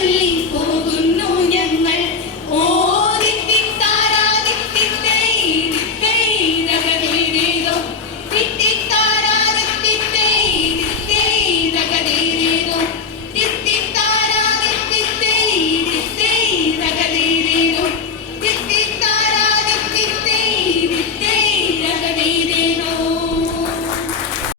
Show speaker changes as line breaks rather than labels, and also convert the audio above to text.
feliz.